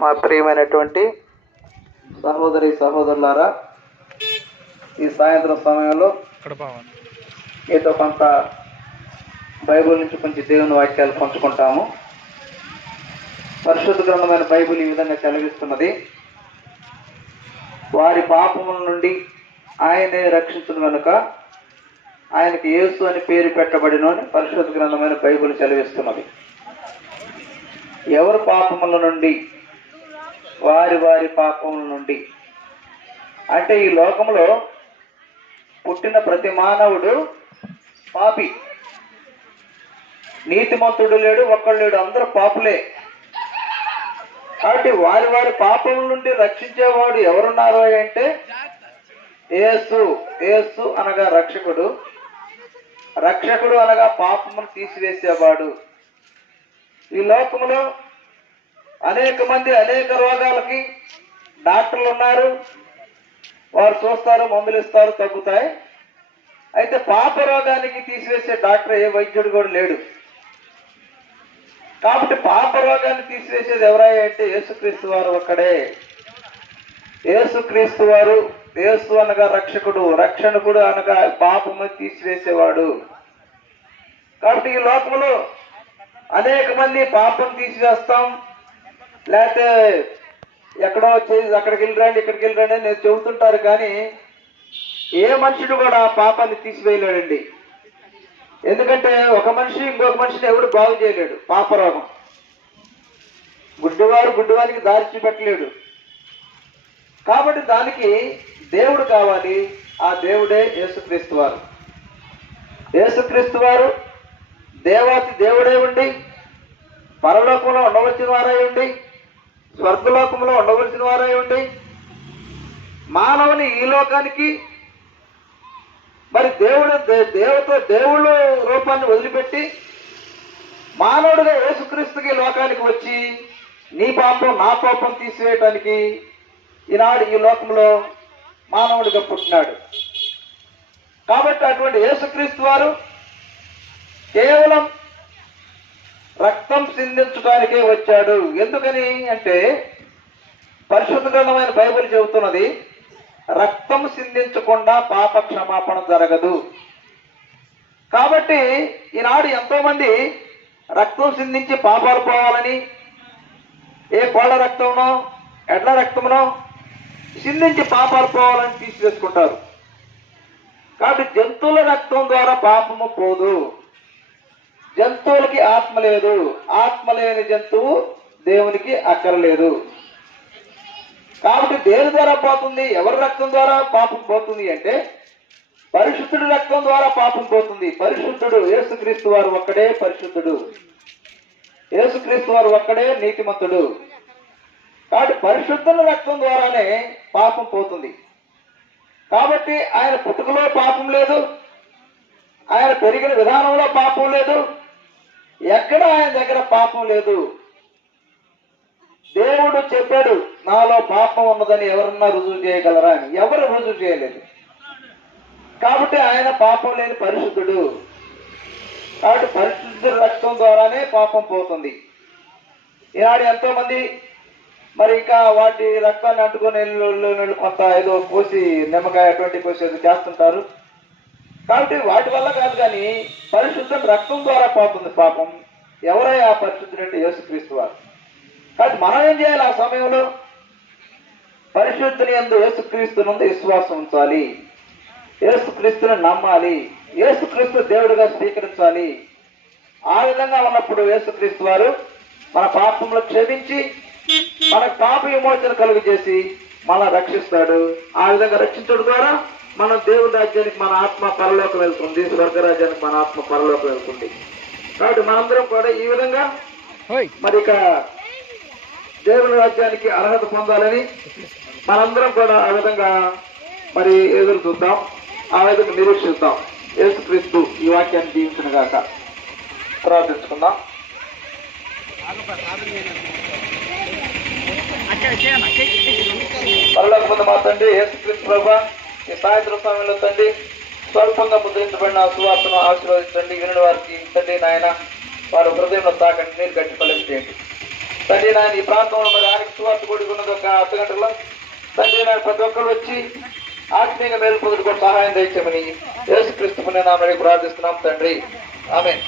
మా ప్రియమైనటువంటి సహోదరి సహోదరులారా, ఈ సాయంత్రం సమయంలో మీతో కొంత బైబిల్ నుంచి కొంచెం దేవుని వాక్యాలు పంచుకుంటాము. పరిశుద్ధ గ్రంథమైన బైబిల్ ఈ విధంగా సెలవిస్తున్నది: వారి పాపముల నుండి ఆయనే రక్షించును గనుక ఆయనకి యేసు అని పేరు పెట్టబడిన అని పరిశుద్ధ గ్రంథమైన బైబిల్ సెలవిస్తున్నది. ఎవరి పాపముల నుండి? వారి వారి పాపముల నుండి. అంటే ఈ లోకంలో పుట్టిన ప్రతి మానవుడు పాపి. నీతిమంతుడు లేడు, ఒక్కడు లేడు, అందరూ పాపులే. కాబట్టి వారి వారి పాపముల నుండి రక్షించేవాడు ఎవరున్నారు అంటే యేసు. యేసు అనగా రక్షకుడు, రక్షకుడు అనగా పాపమును తీసివేసేవాడు. ఈ లోకంలో అనేక మంది అనేక రోగాలకి డాక్టర్లు ఉన్నారు, వారు చూస్తారు, మందులు ఇస్తారు, తగ్గుతాయి. అయితే పాప రోగానికి తీసివేసే డాక్టర్ ఏ వైద్యుడు కూడా లేడు. కాబట్టి పాప రోగాన్ని తీసివేసేది ఎవరయ్యా అంటే యేసుక్రీస్తు వారు ఒక్కడే. యేసుక్రీస్తు వారు, యేసు అనగా రక్షకుడు, రక్షణకుడు అనగా పాపము తీసివేసేవాడు. కాబట్టి ఈ లోకంలో అనేక మంది పాపం తీసివేస్తాం, లేకపోతే ఎక్కడో అక్కడికి వెళ్ళిరండి, ఇక్కడికి వెళ్ళిరండి అని నేను చెబుతుంటారు. కానీ ఏ మనుషుడు కూడా పాపాన్ని తీసివేయలేడండి. ఎందుకంటే ఒక మనిషి ఇంకొక మనిషిని ఎవడు బాగు చేయలేడు. పాపరోగం. గుడ్డివారు గుడ్డివారికి దారి చూపెట్టలేడు. కాబట్టి దానికి దేవుడు కావాలి. ఆ దేవుడే యేసుక్రీస్తు వారు. యేసుక్రీస్తు వారు దేవాతి దేవుడే ఉండి పరలోకంలో ఉండవలసిన వారై ఉండి స్వర్గలోకంలో ఉండవలసిన వారై ఉండి మానవుని ఈ లోకానికి మరి దేవుళ్ళ రూపాన్ని వదిలిపెట్టి మానవుడిగా యేసుక్రీస్తుకి లోకానికి వచ్చి నీ పాపం నా పాపం తీసివేయటానికి ఈనాడు ఈ లోకంలో మానవుడిగా పుట్టినాడు. కాబట్టి అటువంటి యేసుక్రీస్తు వారు కేవలం రక్తం సిందించడానికే వచ్చాడు. ఎందుకని అంటే పరిశుద్ధ గ్రంథమైన బైబిల్ చెబుతున్నది, రక్తం సిందించకుండా పాప క్షమాపణ జరగదు. కాబట్టి ఈనాడు ఎంతో మంది రక్తం సిందించి పాపాలు పోవాలని ఏ కోళ్ళ రక్తంనో ఎడ్ల రక్తంనో సిందించి పాపాలు పోవాలని తీసివేసుకుంటారు. కాబట్టి జంతువుల రక్తం ద్వారా పాపము పోదు. జంతువులకి ఆత్మ లేదు. ఆత్మ లేని జంతువు దేవునికి అక్కర్లేదు. కాబట్టి దేని ద్వారా పోతుంది? ఎవరి రక్తం ద్వారా పాపం పోతుంది అంటే పరిశుద్ధుడి రక్తం ద్వారా పాపం పోతుంది. పరిశుద్ధుడు యేసుక్రీస్తు వారు ఒక్కడే పరిశుద్ధుడు. యేసుక్రీస్తు వారు ఒక్కడే నీతిమంతుడు. కాబట్టి పరిశుద్ధుల రక్తం ద్వారానే పాపం పోతుంది. కాబట్టి ఆయన పుట్టుకలో పాపం లేదు, ఆయన పెరిగిన విధానంలో పాపం లేదు, ఎక్కడ ఆయన దగ్గర పాపం లేదు. దేవుడు చెప్పాడు, నాలో పాపం ఉన్నదని ఎవరన్నా రుజువు చేయగలరా అని. ఎవరు రుజువు చేయలేదు. కాబట్టి ఆయన పాపం లేని పరిశుద్ధుడు. కాబట్టి పరిశుద్ధుల రక్తం ద్వారానే పాపం పోతుంది. ఈనాడు ఎంతో మంది మరి ఇంకా వాటి రక్తాన్ని అంటుకొని కొంత ఏదో కోసి నిమ్మకాయ అటువంటి కోసి ఏదో చేస్తుంటారు. కాబట్టి వాటి వల్ల కాదు, కానీ పరిశుద్ధం రక్తం ద్వారా పోతుంది పాపం. ఎవరై ఆ పరిశుద్ధుడు అంటే యేసుక్రీస్తు వారు. కాబట్టి మనం ఏం చేయాలి? ఆ సమయంలో పరిశుద్ధుని యందు యేసుక్రీస్తు నందు విశ్వాసం ఉంచాలి, యేసుక్రీస్తుని నమ్మాలి, యేసుక్రీస్తు దేవుడిగా స్వీకరించాలి. ఆ విధంగా ఉన్నప్పుడు యేసుక్రీస్తు వారు మన పాపములు క్షమించి మనకు పాప విమోచన కలుగు చేసి మన రక్షిస్తాడు. ఆ విధంగా రక్షించడం ద్వారా మనం దేవుడి రాజ్యానికి మన ఆత్మ పరలోకం వెళ్తుంది, స్వర్గరాజ్యానికి మన ఆత్మ పరలోకం వెళ్తుంది. కాబట్టి మనందరం కూడా ఈ విధంగా మరి ఇక దేవుని రాజ్యానికి అర్హత పొందాలని మనందరం కూడా ఆ విధంగా మరి ఎదురు చూద్దాం, ఆ విధంగా నిరీక్షిద్దాం. యేసుక్రీస్తు ఈ వాక్యాన్ని దీవించిన గాక. ప్రార్థించుకుందాం. పరలోకమందు మా తండ్రి యేసుక్రీస్తు ప్రభువా, ఈ సాయంత్రం సమయంలో తండ్రి స్వల్పంగా ముద్రించబడిన సువార్తను ఆశీర్వదించండి. వినని వారికి తండ్రి నాయన వారి హృదయంలో తాకండి, నీరు గట్టి ఫలం చేయండి తండ్రి నాయన ఈ ప్రాంతంలో మరి ఆయనకి సువార్త కొడుకున్నది ఒక అర్ధ గంటలో తండ్రి నాయన ప్రతి ఒక్కరు వచ్చి ఆత్మీయంగా మేలు పొందుకు సహాయం దయచేయమని యేసుక్రీస్తు నామమున ప్రార్థిస్తున్నాం తండ్రి. ఆమేన్.